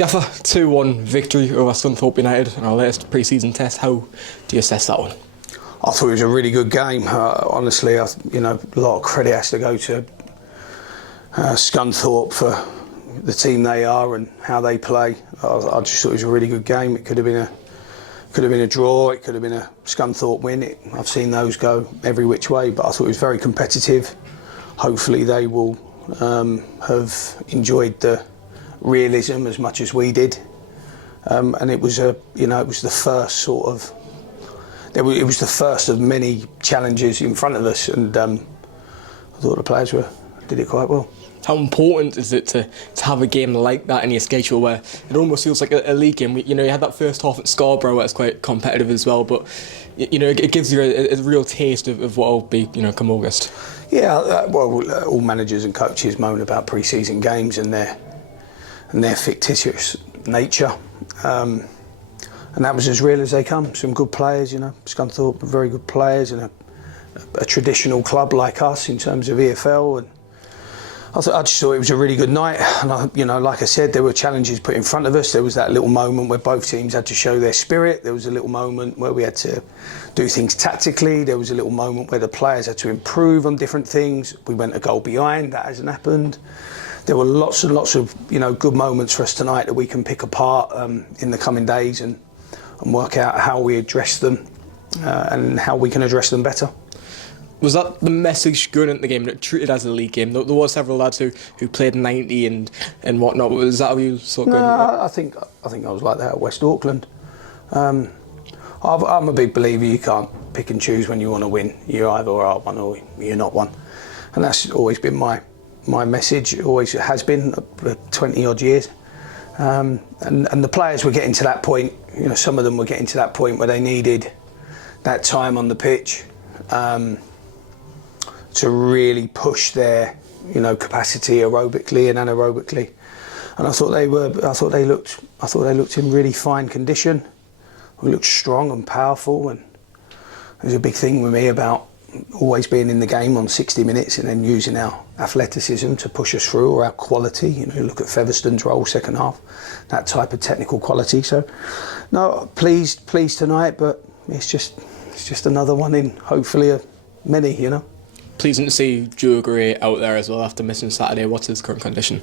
Gaffer, 2-1 victory over Scunthorpe United in our latest pre-season test. How do you assess that one? I thought it was a really good game. Honestly, a lot of credit has to go to Scunthorpe for the team they are and how they play. I just thought it was a really good game. It could have been a draw. It could have been a Scunthorpe win. I've seen those go every which way, but I thought it was very competitive. Hopefully, they will have enjoyed the realism as much as we did. And it was it was the first sort of. It was the first of many challenges in front of us, and I thought the players did it quite well. How important is it to have a game like that in your schedule where it almost feels like a league game? You had that first half at Scarborough where it's quite competitive as well, but it gives you a real taste of what will be come August. Yeah, all managers and coaches moan about pre-season games and their fictitious nature. And that was as real as they come. Some good players, Scunthorpe, very good players, and a traditional club like us in terms of EFL. And I just thought it was a really good night. And like I said, there were challenges put in front of us. There was that little moment where both teams had to show their spirit. There was a little moment where we had to do things tactically. There was a little moment where the players had to improve on different things. We went a goal behind. That hasn't happened. There were lots and lots of good moments for us tonight that we can pick apart in the coming days and work out how we address them and how we can address them better. Was that the message going into the game, that treated as a league game? There were several lads who played 90 and whatnot. Was that how you sort of going? No, I think I was like that at West Auckland. I'm a big believer you can't pick and choose when you want to win. You either are one or you're not one. And that's always been my message. It always has been for 20 odd years. And the players were getting to that point. Some of them were getting to that point where they needed that time on the pitch to really push their capacity aerobically and anaerobically. And I thought they looked in really fine condition. We looked strong and powerful, and there's a big thing with me about always being in the game on 60 minutes and then using our athleticism to push us through, or our quality. Look at Featherstone's role second half, that type of technical quality. So, no, pleased tonight, but it's just another one in hopefully many. Pleasing to see Joe Gray out there as well after missing Saturday. What's his current condition?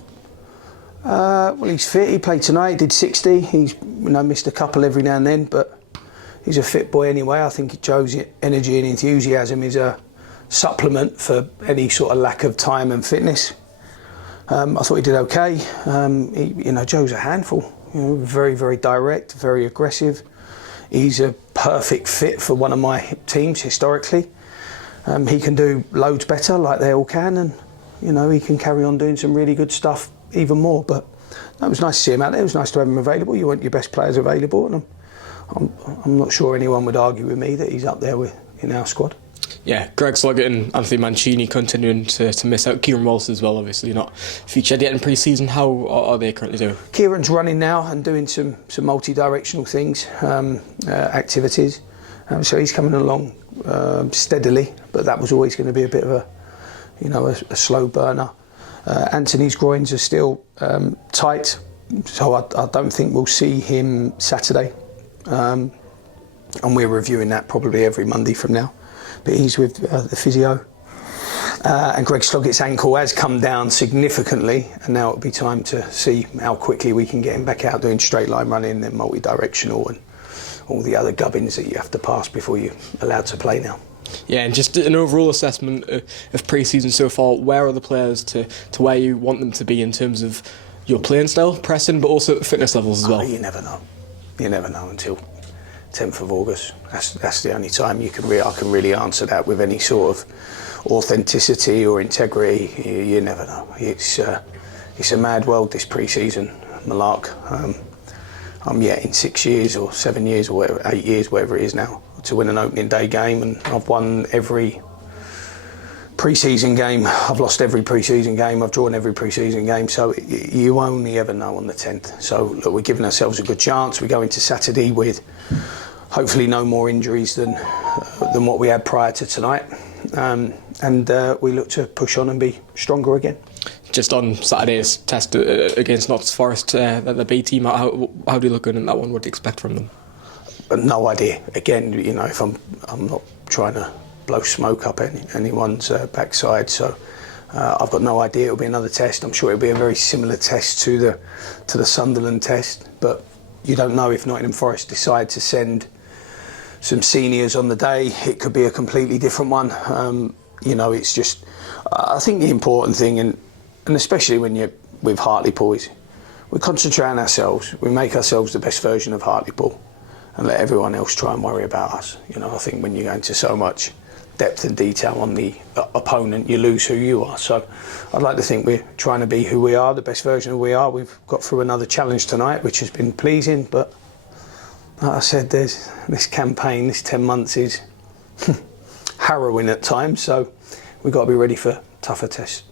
Well, he's fit. He played tonight. He did 60. He's missed a couple every now and then, but he's a fit boy anyway. I think Joe's energy and enthusiasm is a supplement for any sort of lack of time and fitness. I thought he did okay. Joe's a handful. Very, very direct, very aggressive. He's a perfect fit for one of my teams historically. He can do loads better, like they all can, and he can carry on doing some really good stuff even more. But it was nice to see him out there. It was nice to have him available. You want your best players available, and I'm not sure anyone would argue with me that he's up there in our squad. Yeah, Greg Sloggett and Anthony Mancini continuing to miss out. Kieran Walsh as well, obviously not featured yet in pre-season. How are they currently doing? Kieran's running now and doing some multi-directional things, activities. So he's coming along steadily, but that was always going to be a bit of a slow burner. Anthony's groins are still tight, so I don't think we'll see him Saturday. And we're reviewing that probably every Monday from now. But he's with the physio. And Greg Sloggett's ankle has come down significantly, and now it'll be time to see how quickly we can get him back out doing straight line running and multi-directional and all the other gubbins that you have to pass before you're allowed to play now. Yeah, and just an overall assessment of pre-season so far, where are the players to where you want them to be in terms of your playing style, pressing, but also fitness levels as well? You never know. You never know until 10th of August. That's the only time I can really answer that with any sort of authenticity or integrity. You never know. It's a mad world, this pre-season, Malark. I'm yet in 6 years or 7 years or whatever, 8 years, whatever it is now, to win an opening day game, and I've won every pre-season game. I've lost every pre-season game. I've drawn every pre-season game. So you only ever know on the 10th. So look, we're giving ourselves a good chance. We go into Saturday with hopefully no more injuries than what we had prior to tonight, and we look to push on and be stronger again. just on Saturday's test against Notts Forest, the B team, how do you look in that one? What do you expect from them? No idea. Again, you know, if I'm not trying to blow smoke up anyone's backside, so I've got no idea. It'll be another test. I'm sure it'll be a very similar test to the Sunderland test, but you don't know if Nottingham Forest decide to send some seniors on the day. It could be a completely different one. You know, it's just, I think the important thing, and especially when you're with Hartlepool, is we concentrate on ourselves. We make ourselves the best version of Hartlepool and let everyone else try and worry about us. You know, I think when you go into so much depth and detail on the opponent, you lose who you are. So I'd like to think we're trying to be who we are, the best version of who we are. We've got through another challenge tonight, which has been pleasing, but like I said, there's this campaign, this 10 months is harrowing at times, so we've got to be ready for tougher tests.